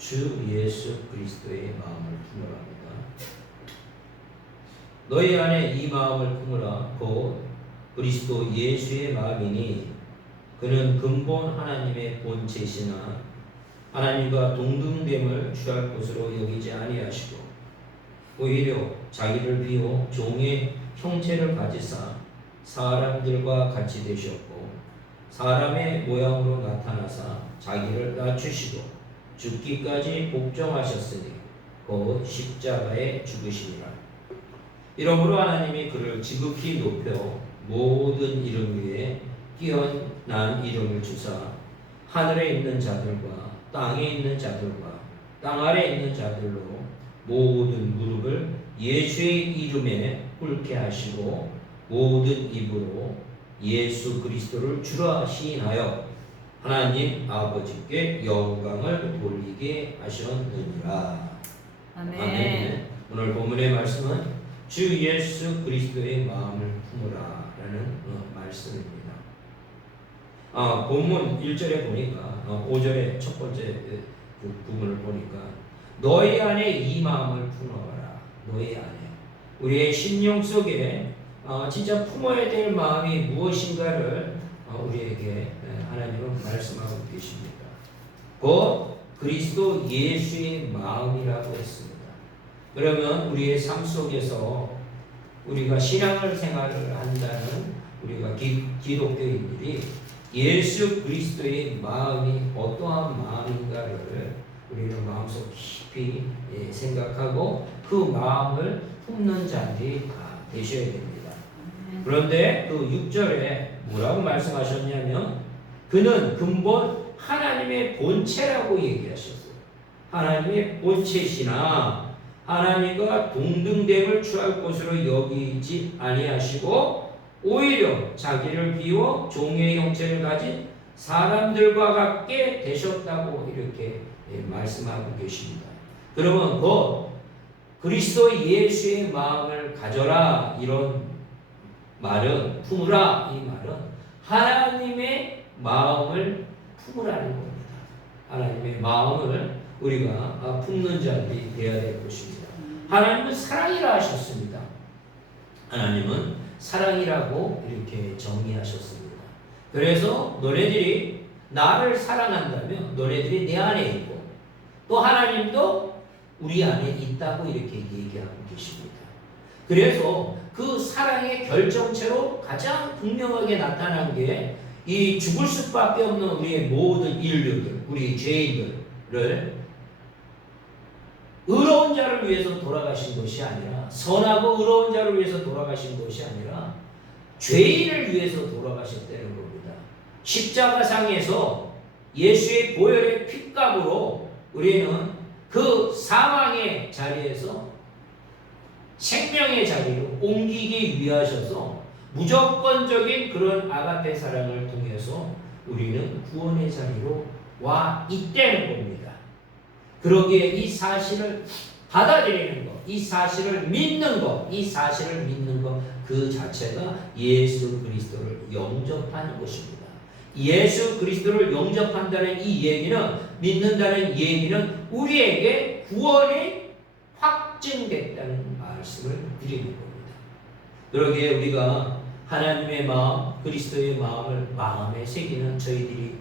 주 예수 그리스도의 마음을 품으랍니다. 너희 안에 이 마음을 품으라. 곧 그리스도 예수의 마음이니 그는 근본 하나님의 본체시나 하나님과 동등됨을 취할 것으로 여기지 아니하시고 오히려 자기를 비워 종의 형체를 가지사 사람들과 같이 되셨고 사람의 모양으로 나타나사 자기를 낮추시고 죽기까지 복종하셨으니 곧 십자가에 죽으시니라. 이러므로 하나님이 그를 지극히 높여 모든 이름 위에 뛰어난 이름을 주사 하늘에 있는 자들과 땅에 있는 자들과 땅 아래 있는 자들로 모든 무릎을 예수의 이름에 꿇게 하시고 모든 입으로 예수 그리스도를 주라 시인하여 하나님 아버지께 영광을 돌리게 하셨느니라. 아멘. 아멘. 오늘 본문의 말씀은 주 예수 그리스도의 마음을 품으라 라는 말씀입니다. 본문 1절에 보니까 5절의 첫 번째 부분을 보니까 너희 안에 이 마음을 품어라. 너희 안에 우리의 심령 속에 진짜 품어야 될 마음이 무엇인가를 우리에게 하나님은 말씀하고 계십니다. 곧 그리스도 예수의 마음이라고 했습니다. 그러면 우리의 삶 속에서 우리가 신앙을 생활을 한다는 우리가 기독교인들이 예수 그리스도의 마음이 어떠한 마음인가를 우리는 마음속 깊이 생각하고 그 마음을 품는 자들이 다 되셔야 됩니다. 그런데 그 6절에 뭐라고 말씀하셨냐면 그는 근본 하나님의 본체라고 얘기하셨어요. 하나님의 본체시나 하나님과 동등됨을 취할 것으로 여기지 아니하시고 오히려 자기를 비워 종의 형체를 가진 사람들과 같게 되셨다고 이렇게 말씀하고 계십니다. 그러면 곧 그리스도 예수의 마음을 가져라 이런 말은 품으라 이 말은 하나님의 마음을 품으라는 겁니다. 하나님의 마음을 우리가 품는 자들이 되어야 될 것입니다. 하나님은 사랑이라 하셨습니다. 하나님은 사랑이라고 이렇게 정의하셨습니다. 그래서 너네들이 나를 사랑한다면 너네들이 내 안에 있고 또 하나님도 우리 안에 있다고 이렇게 얘기하고 계십니다. 그래서 그 사랑의 결정체로 가장 분명하게 나타난 게 이 죽을 수밖에 없는 우리의 모든 인류들, 우리 죄인들을 의로운 자를 위해서 돌아가신 것이 아니라 선하고 의로운 자를 위해서 돌아가신 것이 아니라 죄인을 위해서 돌아가셨다는 겁니다. 십자가상에서 예수의 보혈의 핏값으로 우리는 그 사망의 자리에서 생명의 자리로 옮기기 위하셔서 무조건적인 그런 아가페 사랑을 통해서 우리는 구원의 자리로 와 있다는 겁니다. 그러기에 이 사실을 받아들이는 것, 이 사실을 믿는 것, 이 사실을 믿는 것 그 자체가 예수 그리스도를 영접하는 것입니다. 예수 그리스도를 영접한다는 이 얘기는 믿는다는 얘기는 우리에게 구원이 확증됐다는 말씀을 드리는 겁니다. 그러기에 우리가 하나님의 마음, 그리스도의 마음을 마음에 새기는 저희들이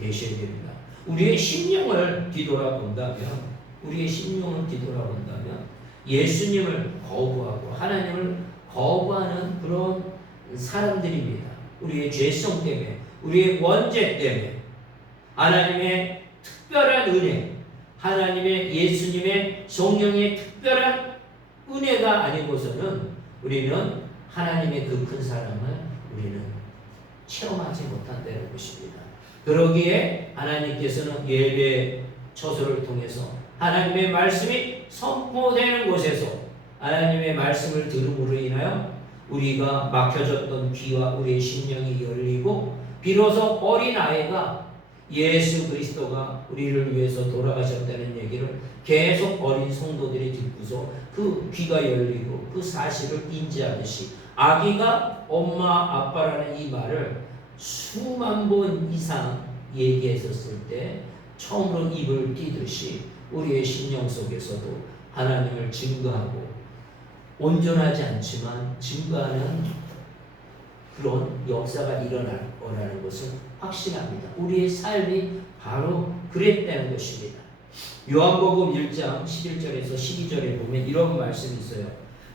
되셔야 됩니다. 우리의 심령을 뒤돌아본다면 예수님을 거부하고 하나님을 거부하는 그런 사람들입니다. 우리의 죄성 때문에, 우리의 원죄 때문에 하나님의 특별한 은혜, 하나님의 예수님의 성령의 특별한 은혜가 아니고서는 우리는 하나님의 그 큰 사랑을 우리는 체험하지 못한다는 것입니다. 그러기에 하나님께서는 예배 처소를 통해서 하나님의 말씀이 선포되는 곳에서 하나님의 말씀을 들음으로 인하여 우리가 막혀졌던 귀와 우리의 심령이 열리고 비로소 어린아이가 예수 그리스도가 우리를 위해서 돌아가셨다는 얘기를 계속 어린 성도들이 듣고서 그 귀가 열리고 그 사실을 인지하듯이 아기가 엄마 아빠라는 이 말을 수만 번 이상 얘기했었을 때 처음으로 입을 띄듯이 우리의 심령 속에서도 하나님을 증거하고 온전하지 않지만 증거하는 그런 역사가 일어날 거라는 것은 확신합니다. 우리의 삶이 바로 그랬다는 것입니다. 요한복음 1장 11절에서 12절에 보면 이런 말씀이 있어요.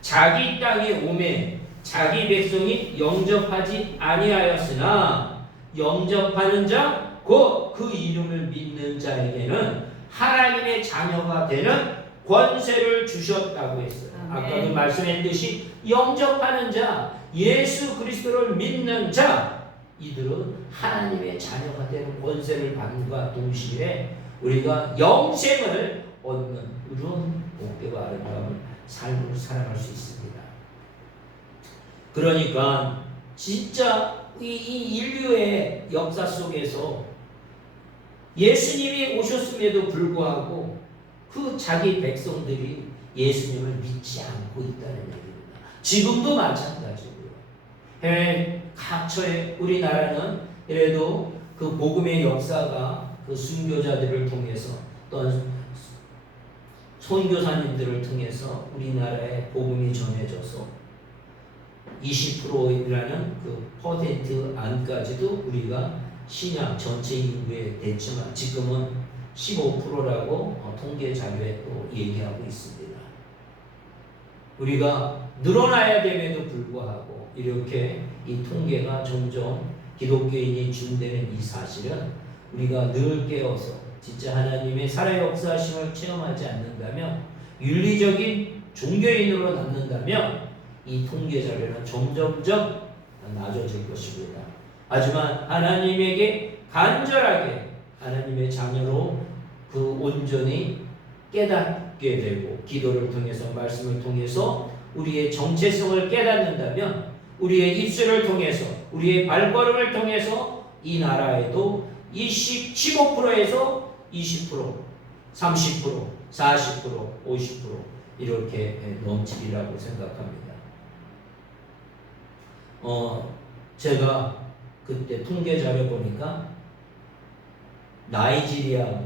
자기 땅에 오매 자기 백성이 영접하지 아니하였으나 영접하는 자 곧 그 이름을 믿는 자에게는 하나님의 자녀가 되는 권세를 주셨다고 했어요. 아까도 말씀했듯이 영접하는 자, 예수 그리스도를 믿는 자, 이들은 하나님의 자녀가 되는 권세를 받는과 동시에 우리가 영생을 얻는 그런 복되고 아름다운 삶을 살아갈 수 있습니다. 그러니까 진짜 이 인류의 역사 속에서 예수님이 오셨음에도 불구하고 그 자기 백성들이 예수님을 믿지 않고 있다는 얘기입니다. 지금도 마찬가지고요. 해외 각처에 우리나라는 그래도 그 복음의 역사가 그 순교자들을 통해서 또는 선교사님들을 통해서 우리나라에 복음이 전해져서 20%라는 그 퍼센트 안까지도 우리가 신약 전체 인구에 됐지만 지금은 15%라고 통계 자료에 또 얘기하고 있습니다. 우리가 늘어나야 됨에도 불구하고 이렇게 이 통계가 점점 기독교인이 준다는 이 사실은 우리가 늘 깨어서 진짜 하나님의 살아 역사하심을 체험하지 않는다면 윤리적인 종교인으로 남는다면 이 통계 자료는 점점점 낮아질 것입니다. 하지만 하나님에게 간절하게 하나님의 자녀로 그 온전히 깨닫게 되고 기도를 통해서 말씀을 통해서 우리의 정체성을 깨닫는다면 우리의 입술을 통해서 우리의 발걸음을 통해서 이 나라에도 15%에서 20%, 30%, 40%, 50% 이렇게 넘치리라고 생각합니다. 제가 그때 통계 자료 보니까 나이지리아,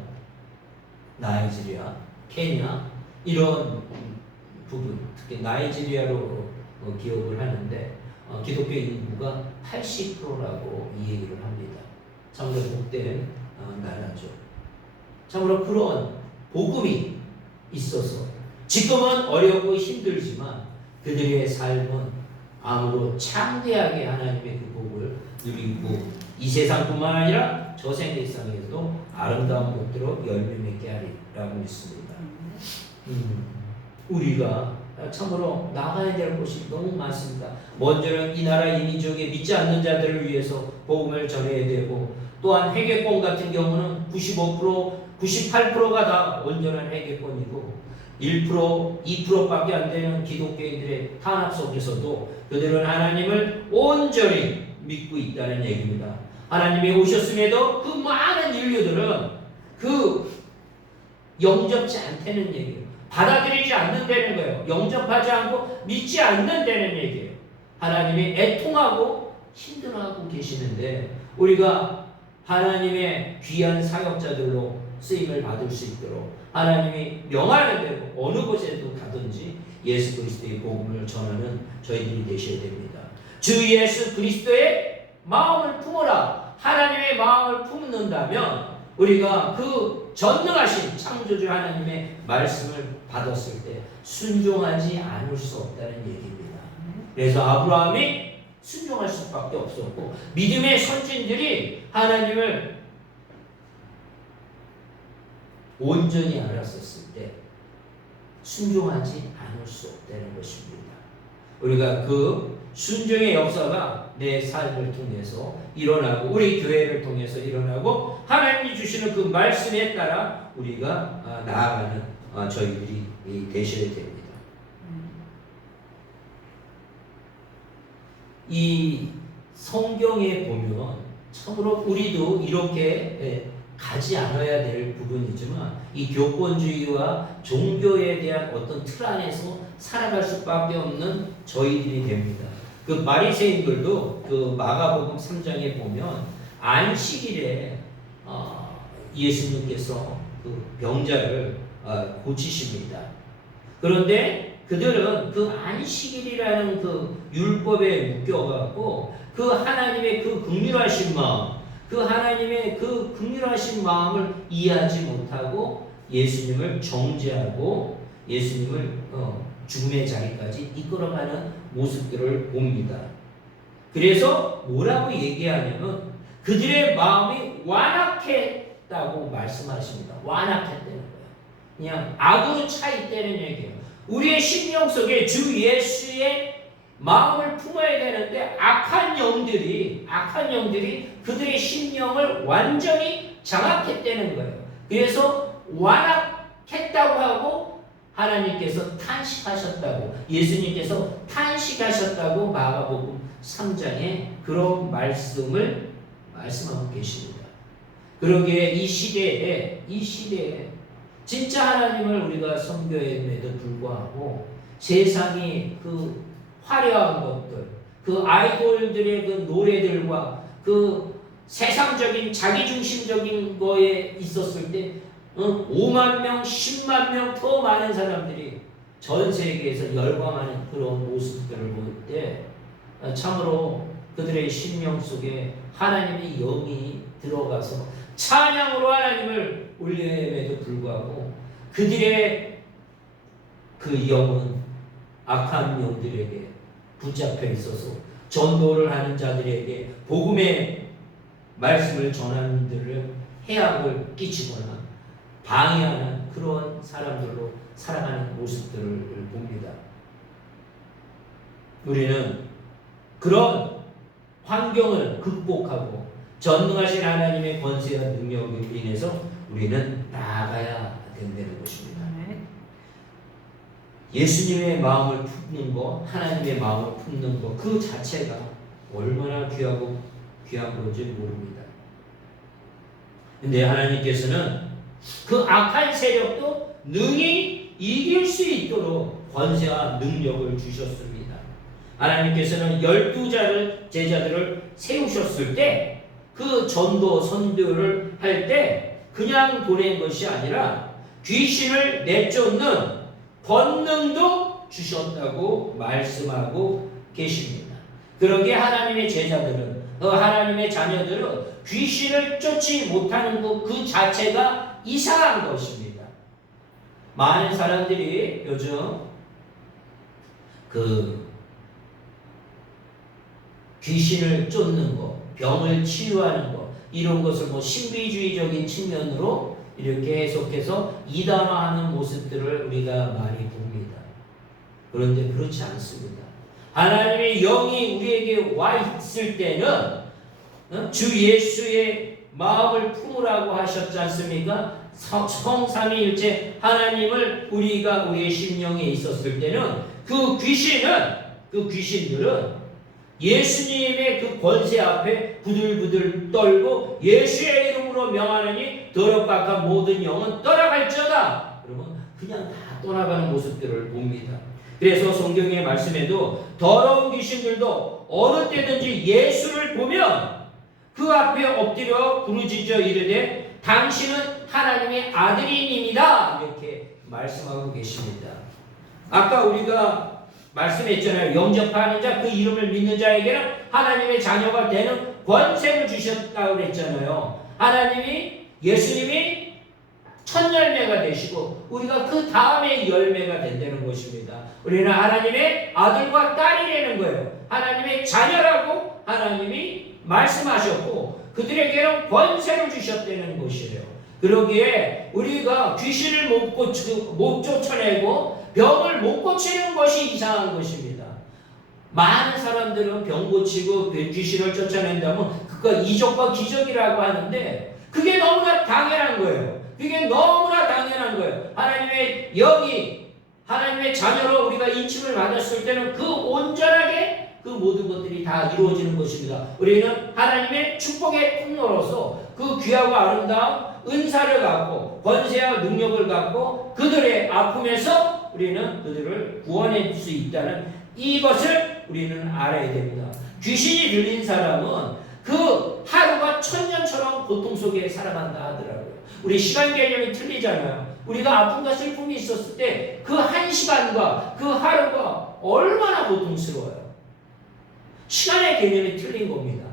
케냐 이런 부분, 특히 나이지리아로 기억을 하는데 기독교 인구가 80%라고 이 얘기를 합니다. 참으로 복된 나라죠. 참으로 그런 복음이 있어서 지금은 어렵고 힘들지만 그들의 삶은 아무로 창대하게 하나님의 그 복을 누리고 이 세상뿐만 아니라 저 세상에서도 아름다운 복대로 열매 맺게 하리라고 믿습니다. 우리가 참으로 나가야 될 곳이 너무 많습니다. 먼저는 이 나라 이민족의 믿지 않는 자들을 위해서 복음을 전해야 되고 또한 회개권 같은 경우는 95%, 98%가 다 온전한 회개권이고 1%, 2%밖에 안 되는 기독교인들의 탄압 속에서도 그들은 하나님을 온전히 믿고 있다는 얘기입니다. 하나님이 오셨음에도 그 많은 인류들은 그 영접지 않다는 얘기예요. 받아들이지 않는다는 거예요. 영접하지 않고 믿지 않는다는 얘기예요. 하나님이 애통하고 힘들어하고 계시는데 우리가 하나님의 귀한 사역자들로 쓰임을 받을 수 있도록 하나님이 명하는 대로 어느 곳에도 가든지 예수 그리스도의 복음을 전하는 저희들이 되셔야 됩니다. 주 예수 그리스도의 마음을 품어라. 하나님의 마음을 품는다면 우리가 그 전능하신 창조주 하나님의 말씀을 받았을 때 순종하지 않을 수 없다는 얘기입니다. 그래서 아브라함이 순종할 수밖에 없었고 믿음의 선진들이 하나님을 온전히 알았었을 때 순종하지 않을 수 없다는 것입니다. 우리가 그 순종의 역사가 내 삶을 통해서 일어나고 우리 교회를 통해서 일어나고 하나님이 주시는 그 말씀에 따라 우리가 나아가는 저희들이 되셔야 됩니다. 이 성경에 보면 참으로 우리도 이렇게 가지 않아야 될 부분이지만 이 교권주의와 종교에 대한 어떤 틀 안에서 살아갈 수밖에 없는 저희들이 됩니다. 그 바리새인들도 그 마가복음 3장에 보면 안식일에 예수님께서 그 병자를 고치십니다. 그런데 그들은 그 안식일이라는 그 율법에 묶여갖고 그 하나님의 그 긍휼하신 마음, 그 하나님의 그 긍휼하신 마음을 이해하지 못하고 예수님을 정죄하고 예수님을 죽음의 자리까지 이끌어가는 모습들을 봅니다. 그래서 뭐라고 얘기하냐면 그들의 마음이 완악했다고 말씀하십니다. 완악했다는 거예요. 그냥 악으로 차 있다는 얘기예요. 우리의 심령 속에 주 예수의 마음을 품어야 되는데 악한 영들이 그들의 심령을 완전히 장악했다는 거예요. 그래서 완악했다고 하고 하나님께서 탄식하셨다고, 예수님께서 탄식하셨다고 마가복음 3장에 그런 말씀하고 계십니다. 그러기에 이 시대에 진짜 하나님을 우리가 섬겨임에도 불구하고 세상이 그 화려한 것들, 그 아이돌들의 그 노래들과 그 세상적인 자기중심적인 거에 있었을 때 5만 명, 10만 명 더 많은 사람들이 전 세계에서 열광하는 그런 모습들을 볼 때 참으로 그들의 심령 속에 하나님의 영이 들어가서 찬양으로 하나님을 올림에도 불구하고 그들의 그 영은 악한 영들에게 붙잡혀 있어서 전도를 하는 자들에게 복음의 말씀을 전하는 들을 해악을 끼치거나 방해하는 그런 사람들로 살아가는 모습들을 봅니다. 우리는 그런 환경을 극복하고 전능하신 하나님의 권세와 능력으로 인해서 우리는 나아가야 된다는 것입니다. 예수님의 마음을 품는 것, 하나님의 마음을 품는 것, 그 자체가 얼마나 귀하고 귀한 건지 모릅니다. 근데 하나님께서는 그 악한 세력도 능히 이길 수 있도록 권세와 능력을 주셨습니다. 하나님께서는 12 제자들을 세우셨을 때 그 전도 선교를 할 때 그냥 보낸 것이 아니라 귀신을 내쫓는 권능도 주셨다고 말씀하고 계십니다. 그러기에 하나님의 제자들은, 하나님의 자녀들은 귀신을 쫓지 못하는 그 자체가 이상한 것입니다. 많은 사람들이 요즘 그 귀신을 쫓는 것, 병을 치유하는 것, 이런 것을 신비주의적인 측면으로 이렇게 해석해서 이단화하는 모습들을 우리가 많이 봅니다. 그런데 그렇지 않습니다. 하나님의 영이 우리에게 와 있을 때는 주 예수의 마음을 품으라고 하셨지 않습니까? 성삼위일체 하나님을 우리의 심령에 있었을 때는 그 귀신들은 예수님의 그 권세 앞에 부들부들 떨고 예수의 이름으로 명하느니 더럽박한 모든 영은 떠나갈지어다. 그러면 그냥 다 떠나가는 모습들을 봅니다. 그래서 성경의 말씀에도 더러운 귀신들도 어느 때든지 예수를 보면 그 앞에 엎드려 부르짖어 이르되 당신은 하나님의 아들이니이다. 이렇게 말씀하고 계십니다. 아까 우리가 말씀했잖아요. 영접하는 자, 그 이름을 믿는 자에게는 하나님의 자녀가 되는 권세를 주셨다고 그랬잖아요. 예수님이 첫 열매가 되시고 우리가 그 다음에 열매가 된다는 것입니다. 우리는 하나님의 아들과 딸이 되는 거예요. 하나님의 자녀라고 하나님이 말씀하셨고 그들에게는 권세를 주셨다는 것이에요. 그러기에 우리가 귀신을 못 쫓아내고 병을 못 고치는 것이 이상한 것입니다. 많은 사람들은 병 고치고 귀신을 쫓아낸다면 그거 이적과 기적이라고 하는데 그게 너무나 당연한 거예요. 하나님의 영이 하나님의 자녀로 우리가 인침을 받았을 때는 그 온전하게 그 모든 것들이 다 이루어지는 것입니다. 우리는 하나님의 축복의 통로로서 그 귀하고 아름다운 은사를 갖고 권세와 능력을 갖고 그들의 아픔에서 우리는 그들을 구원할 수 있다는 이것을 우리는 알아야 됩니다. 귀신이 들린 사람은 그 하루가 천년처럼 고통 속에 살아간다 하더라고요. 우리 시간 개념이 틀리잖아요. 우리가 아픔과 슬픔이 있었을 때 그 한 시간과 그 하루가 얼마나 고통스러워요. 시간의 개념이 틀린 겁니다.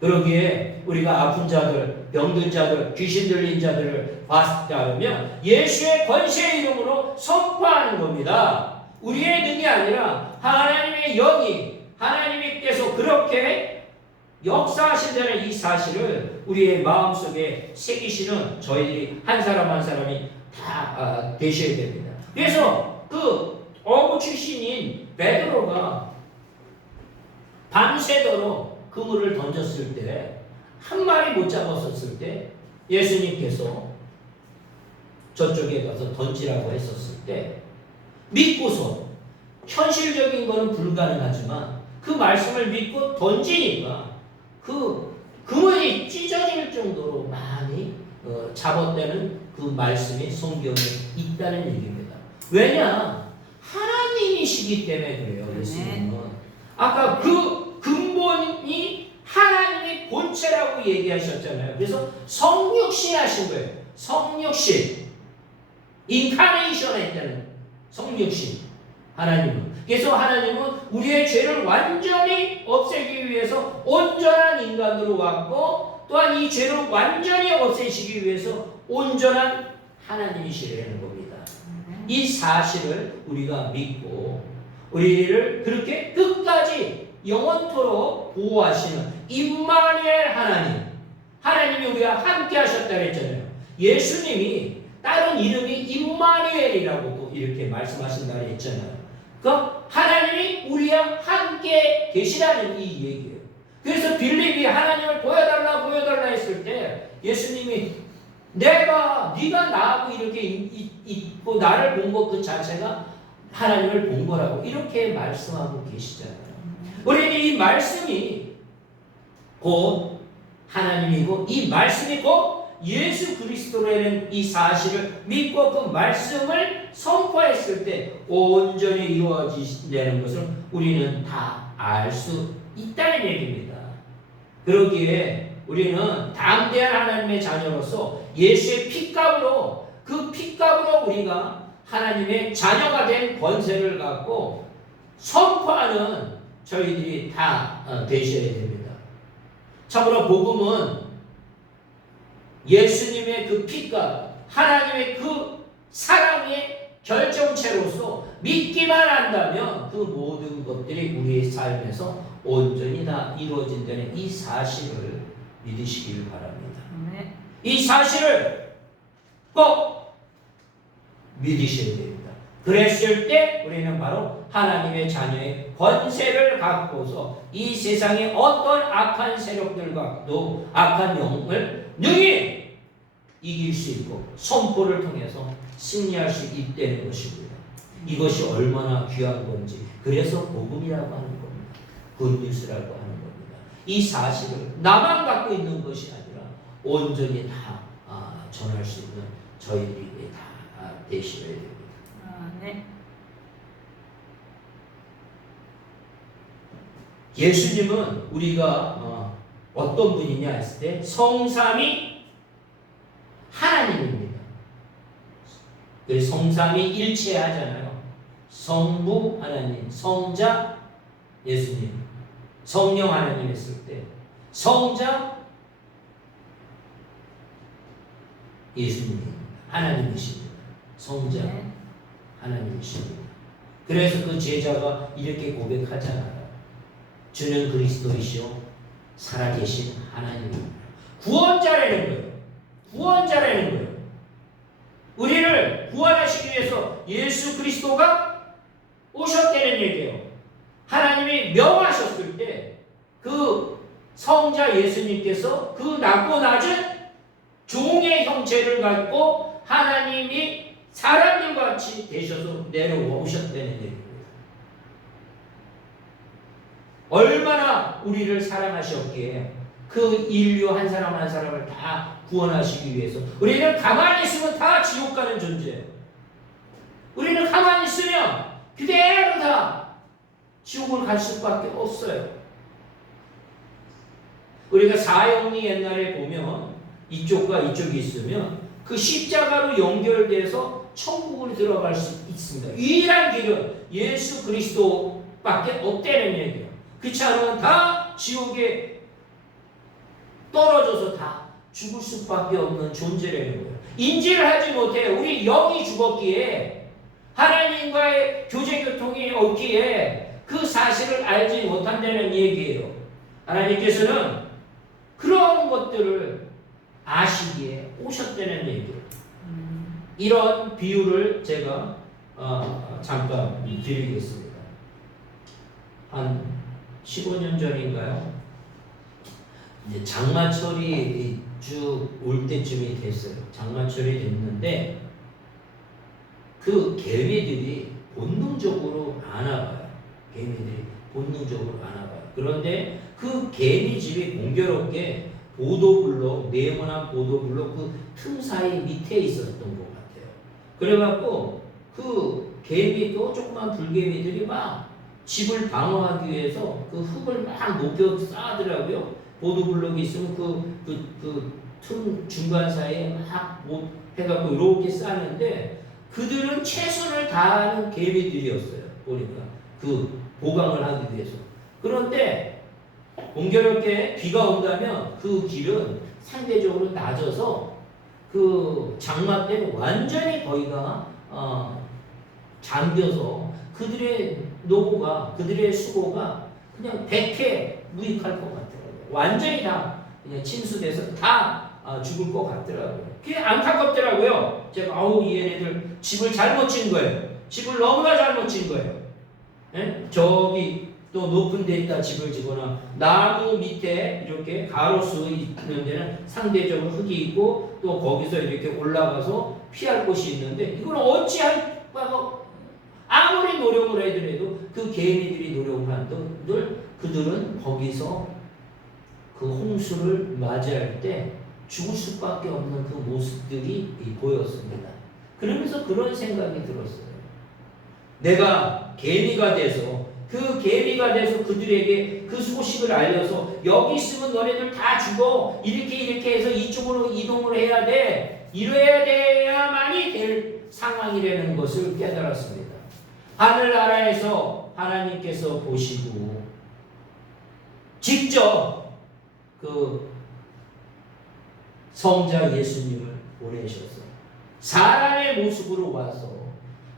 그러기에 우리가 아픈 자들, 병든 자들, 귀신 들린 자들을 봤다면 예수의 권세의 이름으로 선포하는 겁니다. 우리의 능이 아니라 하나님의 영이, 하나님께서 그렇게 역사하신다는 이 사실을 우리의 마음속에 새기시는 저희들이 한 사람 한 사람이 다 되셔야 됩니다. 그래서 그 어부 출신인 베드로가 밤새도록 그물을 던졌을 때 한 마리 못 잡았었을 때 예수님께서 저쪽에 가서 던지라고 했었을 때 믿고서 현실적인 거는 불가능하지만 그 말씀을 믿고 던지니까 그 그물이 찢어질 정도로 많이 잡았다는 그 말씀이 성경에 있다는 얘기입니다. 왜냐? 하나님이시기 때문에 그래요. 예수님은 아까 그 근본이 하나님의 본체라고 얘기하셨잖아요. 그래서 성육신 하신 거예요. 성육신, 인카네이션 했다는 성육신 하나님은. 그래서 하나님은 우리의 죄를 완전히 없애기 위해서 온전한 인간으로 왔고 또한 이 죄를 완전히 없애시기 위해서 온전한 하나님이시라는 겁니다. 이 사실을 우리가 믿고 우리를 그렇게 끝까지 영원토록 보호하시는 임마누엘 하나님, 하나님이 우리와 함께 하셨다 그랬잖아요. 예수님이 다른 이름이 임마누엘이라고도 이렇게 말씀하신다 그랬잖아요. 그러니까 하나님이 우리와 함께 계시다는 이 얘기예요. 그래서 빌립이 하나님을 보여달라 했을 때 예수님이 네가 나하고 이렇게 있고 나를 본 것 그 자체가 하나님을 본 거라고 이렇게 말씀하고 계시잖아요. 우리는 이 말씀이 곧 하나님이고 이 말씀이 곧 예수 그리스도라는 이 사실을 믿고 그 말씀을 선포했을 때 온전히 이루어진다는 것을 우리는 다 알 수 있다는 얘기입니다. 그러기에 우리는 담대한 하나님의 자녀로서 예수의 피값으로 그 피값으로 우리가 하나님의 자녀가 된 권세를 갖고 선포하는 저희들이 다 되셔야 됩니다. 참으로 복음은 예수님의 그 피값, 하나님의 그 사랑의 결정체로서 믿기만 한다면 그 모든 것들이 우리의 삶에서 온전히 다 이루어진다는 이 사실을 믿으시길 바랍니다. 네. 이 사실을 꼭 믿으셔야 됩니다. 그랬을 때 우리는 바로 하나님의 자녀의 권세를 갖고서 이 세상의 어떤 악한 세력들과도 악한 영을 능히 이길 수 있고 선포를 통해서 승리할 수 있다는 것이고요. 이것이 얼마나 귀한 건지 그래서 복음이라고 하는 겁니다. 굿뉴스라고 하는 겁니다. 이 사실을 나만 갖고 있는 것이 아니라 온전히 다 전할 수 있는 저희들이 다 되셔야 됩니다. 네. 예수님은 우리가 어떤 분이냐 했을 때 성삼위 하나님입니다. 그래서 성삼위 일체하잖아요. 성부 하나님, 성자 예수님, 성령 하나님 했을 때 성자 예수님입니다. 하나님이십니다. 성자 하나님이십니다. 그래서 그 제자가 이렇게 고백하잖아요. 주는 그리스도이시오 살아계신 하나님입니다. 구원자라는 거예요. 구원자라는 거예요. 우리를 구원하시기 위해서 예수 그리스도가 오셨다는 얘기예요. 하나님이 명하셨을 때 그 성자 예수님께서 그 낮고 낮은 종의 형체를 갖고 하나님이 사람들과 같이 되셔서 내려오셨다는 얘기입니다. 얼마나 우리를 사랑하셨기에 그 인류 한 사람 한 사람을 다 구원하시기 위해서. 우리는 가만히 있으면 다 지옥 가는 존재예요. 우리는 가만히 있으면 그대로 다 지옥을 갈 수밖에 없어요. 우리가 사형리 옛날에 보면 이쪽과 이쪽이 있으면 그 십자가로 연결돼서 천국으로 들어갈 수 있습니다. 유일한 길은 예수 그리스도밖에 없다는 얘기예요. 그렇지 않으면 다 지옥에 떨어져서 다 죽을 수밖에 없는 존재라는 거예요. 인지를 하지 못해 우리 영이 죽었기에 하나님과의 교제 교통이 없기에 그 사실을 알지 못한다는 얘기예요. 하나님께서는 그런 것들을 아시기에 오셨다는 얘기예요. 이런 비유를 제가 잠깐 드리겠습니다. 한 15년 전인가요? 이제 장마철이 쭉 올 때쯤이 됐어요. 장마철이 됐는데 그 개미들이 본능적으로 아나봐요. 개미들이 본능적으로 아나봐요. 그런데 그 개미집이 공교롭게 보도블록, 네모난 보도블록 그 틈 사이 밑에 있었던 것 같아요. 그래갖고 그 개미도 조그만 불개미들이 막 집을 방어하기 위해서 그 흙을 막 높여 쌓더라고요. 보도블록이 있으면 그 틈 중간 사이에 막 해갖고 이렇게 쌓는데 그들은 최선을 다하는 개미들이었어요. 보니까 그 보강을 하기 위해서. 그런데 공교롭게 비가 온다면 그 길은 상대적으로 낮아서 그 장마 때는 완전히 거기가 잠겨서 그들의 노고가 그들의 수고가 그냥 백해 무익할 것 같더라고요. 완전히 다 그냥 침수돼서 다 죽을 것 같더라고요. 그게 안타깝더라고요. 제가 얘네들 집을 잘못 친 거예요. 집을 너무나 잘못 친 거예요. 예? 저기 또 높은 데에다 집을 지거나 나무 밑에 이렇게 가로수 있는 데는 상대적으로 흙이 있고 또 거기서 이렇게 올라가서 피할 곳이 있는데 이걸 어찌할 바가 아무리 노력을 해더라도 그 개미들이 노력을 한들 그들은 거기서 그 홍수를 맞이할 때 죽을 수밖에 없는 그 모습들이 보였습니다. 그러면서 그런 생각이 들었어요. 내가 개미가 돼서 그들에게 그 소식을 알려서 여기 있으면 너네들 다 죽어 이렇게 해서 이쪽으로 이동을 해야 돼 이래야 돼야만이 될 상황이라는 것을 깨달았습니다. 하늘나라에서 하나님께서 보시고 직접 그 성자 예수님을 보내셔서 사람의 모습으로 와서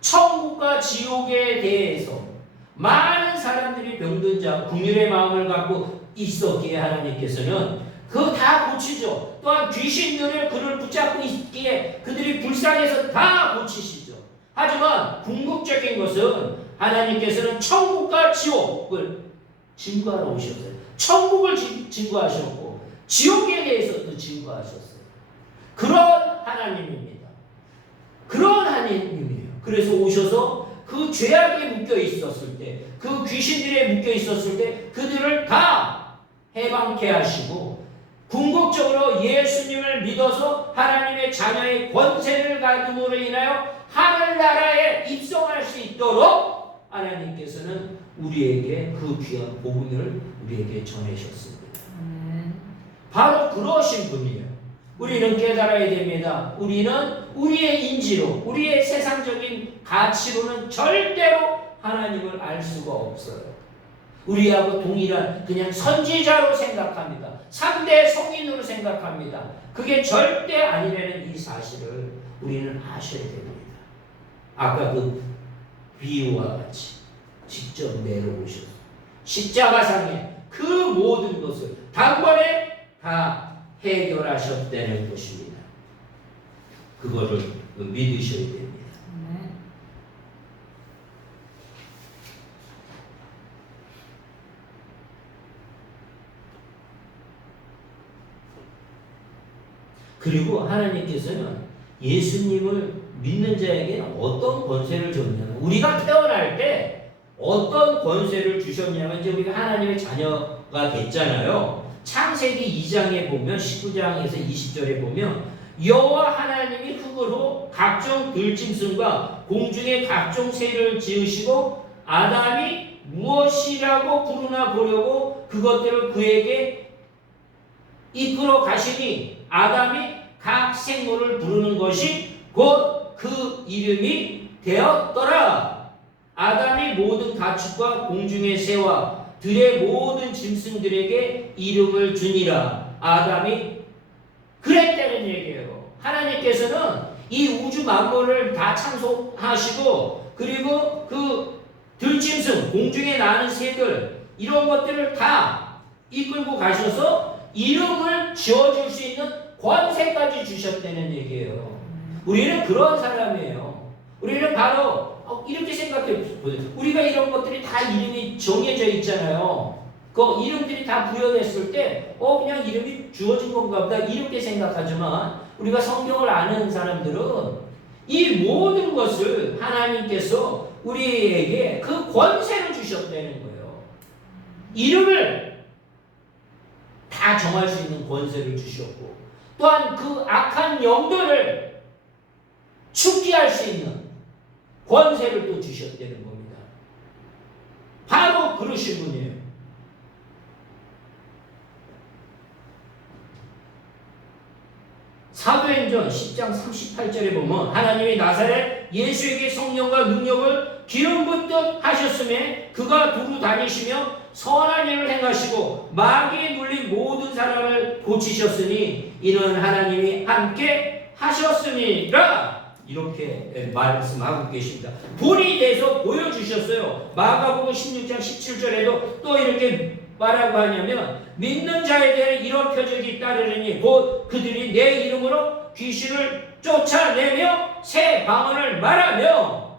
천국과 지옥에 대해서 많은 사람들이 병든 자, 긍휼의 마음을 갖고 있었기에 하나님께서는 그거 다 고치죠. 또한 귀신들을 그를 붙잡고 있기에 그들이 불쌍해서 다 고치시죠. 하지만 궁극적인 것은 하나님께서는 천국과 지옥을 증거하러 오셨어요. 천국을 증거하셨고 지옥에 대해서도 증거하셨어요. 그런 하나님입니다. 그런 하나님이에요. 그래서 오셔서 그 죄악에 묶여 있었을 때, 그 귀신들에 묶여 있었을 때 그들을 다 해방케 하시고 궁극적으로 예수님을 믿어서 하나님의 자녀의 권세를 가짐으로 인하여 하늘나라에 입성할 수 있도록 하나님께서는 우리에게 그 귀한 복음을 우리에게 전하셨습니다. 바로 그러신 분이에요. 우리는 깨달아야 됩니다. 우리는 우리의 인지로, 우리의 세상적인 가치로는 절대로 하나님을 알 수가 없어요. 우리하고 동일한 그냥 선지자로 생각합니다. 3대 성인으로 생각합니다. 그게 절대 아니라는 이 사실을 우리는 아셔야 됩니다. 아까 그 비유와 같이 직접 내려오셔서 십자가상에 그 모든 것을 단번에 다 해결하셨다는 것입니다. 그거를 믿으셔야 됩니다. 그리고 하나님께서는 예수님을 믿는 자에게는 어떤 권세를 줬냐면 우리가 태어날 때 어떤 권세를 주셨냐면 이제 우리가 하나님의 자녀가 됐잖아요. 창세기 2장에 보면 19장에서 20절에 보면 여호와 하나님이 흙으로 각종 들짐승과 공중의 각종 새를 지으시고 아담이 무엇이라고 부르나 보려고 그것들을 그에게 이끌어 가시니 아담이 각 생물을 부르는 것이 곧 그 이름이 되었더라. 아담이 모든 가축과 공중의 새와 들의 모든 짐승들에게 이름을 주니라. 아담이 그랬다는 얘기예요. 하나님께서는 이 우주 만물을 다 창조하시고 그리고 그 들짐승, 공중에 나는 새들 이런 것들을 다 이끌고 가셔서 이름을 지어줄 수 있는 권세까지 주셨다는 얘기예요. 우리는 그런 사람이에요. 우리는 바로 이렇게 생각해 보세요. 우리가 이런 것들이 다 이름이 정해져 있잖아요. 그 이름들이 다 부여됐을 때 그냥 이름이 주어진 건가 보다 이렇게 생각하지만 우리가 성경을 아는 사람들은 이 모든 것을 하나님께서 우리에게 그 권세를 주셨다는 거예요. 이름을 다 정할 수 있는 권세를 주셨고 또한 그 악한 영들을 축기할 수 있는 권세를 또 주셨다는 겁니다. 바로 그러신 분이에요. 사도행전 10장 38절에 보면 하나님이 나사렛 예수에게 성령과 능력을 기름 붓듯 하셨음에 그가 두루 다니시며 선한 일을 행하시고 마귀에 눌린 모든 사람을 고치셨으니 이는 하나님이 함께 하셨음이라. 이렇게 말씀하고 계십니다. 본이 돼서 보여주셨어요. 마가복음 16장 17절에도 또 이렇게 말하고 하냐면 믿는 자에 대한 이런 표적이 따르리니 곧 그들이 내 이름으로 귀신을 쫓아내며 새 방언을 말하며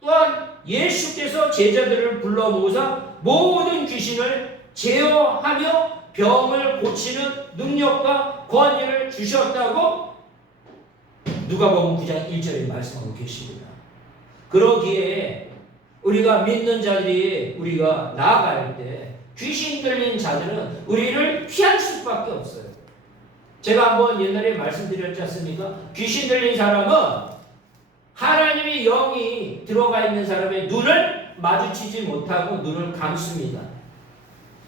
또한 예수께서 제자들을 불러 모으사 모든 귀신을 제어하며 병을 고치는 능력과 권위를 주셨다고 누가복음 9장 1절에 말씀하고 계십니다. 그러기에 우리가 믿는 자들이 우리가 나아갈 때 귀신 들린 자들은 우리를 피할 수밖에 없어요. 제가 한번 옛날에 말씀드렸지 않습니까? 귀신 들린 사람은 하나님의 영이 들어가 있는 사람의 눈을 마주치지 못하고 눈을 감습니다.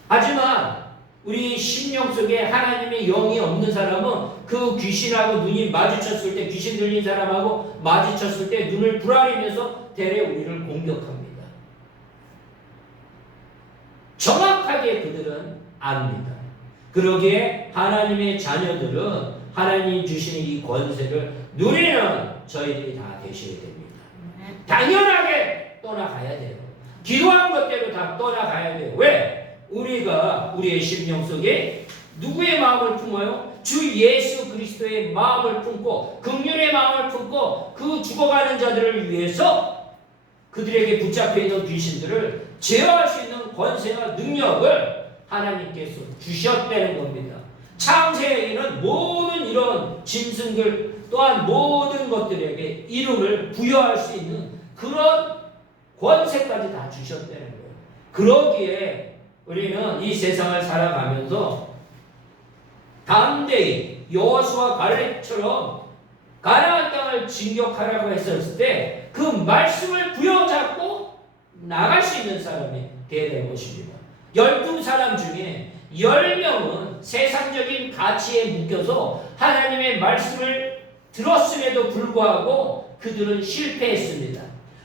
하지만 우리 심령 속에 하나님의 영이 없는 사람은 그 귀신하고 눈이 마주쳤을 때 귀신 들린 사람하고 마주쳤을 때 눈을 부라리면서 대래 우리를 공격합니다. 정확하게 그들은 압니다. 그러기에 하나님의 자녀들은 하나님이 주시는 이 권세를 누리는 저희들이 다 되셔야 됩니다. 당연하게 떠나가야 돼요. 기도한 것대로 다 떠나가야 돼요. 왜? 우리가 우리의 심령 속에 누구의 마음을 품어요? 주 예수 그리스도의 마음을 품고 긍휼의 마음을 품고 그 죽어가는 자들을 위해서 그들에게 붙잡혀 있는 귀신들을 제어할 수 있는 권세와 능력을 하나님께서 주셨다는 겁니다. 창세에는 모든 이런 짐승들 또한 모든 것들에게 이름을 부여할 수 있는 그런 권세까지 다 주셨다는 거예요. 그러기에 우리는 이 세상을 살아가면서 담대히 여호수아 갈렙처럼 가나안 땅을 진격하라고 했었을 때 그 말씀을 부여잡고 나갈 수 있는 사람이 되어야 될 것입니다. 12사람 중에 10명은 세상적인 가치에 묶여서 하나님의 말씀을 들었음에도 불구하고 그들은 실패했습니다.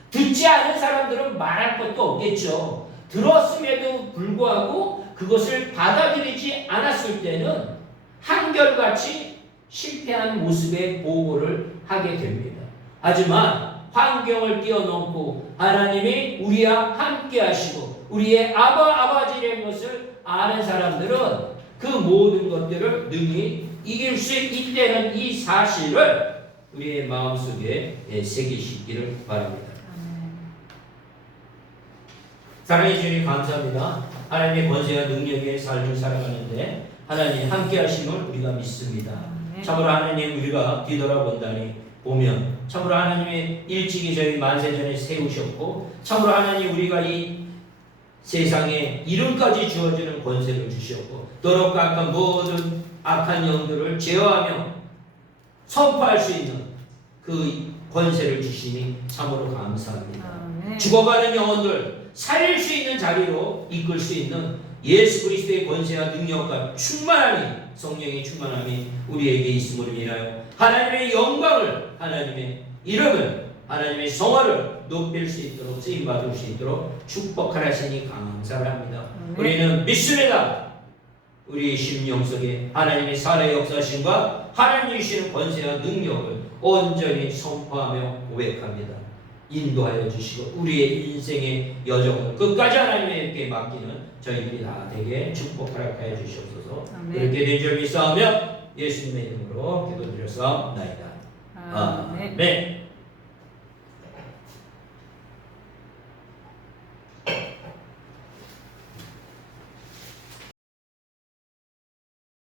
듣지 않은 사람들은 말할 것도 없겠죠. 들었음에도 불구하고 그것을 받아들이지 않았을 때는 한결같이 실패한 모습의 보고를 하게 됩니다. 하지만 환경을 뛰어넘고 하나님이 우리와 함께 하시고 우리의 아버지라는 것을 아는 사람들은 그 모든 것들을 능히 이길 수 있다는 이 사실을 우리의 마음속에 새기시기를 바랍니다. 사랑해 주님 감사합니다. 하나님의 권세와 능력의 삶을 살아가는데 하나님 함께 하심을 우리가 믿습니다. 참으로 하나님 우리가 뒤돌아본다니 보면 참으로 하나님의 일찍이 저희 만세전에 세우셨고 참으로 하나님 우리가 이 세상에 이름까지 주어지는 권세를 주셨고 더럽고 악한 모든 악한 영들을 제어하며 선포할 수 있는 그 권세를 주시니 참으로 감사합니다. 죽어가는 영혼들 살릴 수 있는 자리로 이끌 수 있는 예수 그리스도의 권세와 능력과 충만함이 성령의 충만함이 우리에게 있음으로 인하여 하나님의 영광을, 하나님의 이름을, 하나님의 성화를 높일 수 있도록, 쓰임받을 수 있도록 축복하시니 감사합니다. 우리는 믿습니다. 우리의 심령 속에 하나님의 살아의 역사심과 하나님이 주시는 권세와 능력을 온전히 선포하며 고백합니다. 인도하여 주시고 우리의 인생의 여정을 끝까지 하나님께 맡기는 저희들이 다 되게 축복하여 주시옵소서. 그렇게 된 줄 믿사오며 예수님의 이름으로 기도드렸사옵나이다. 아멘.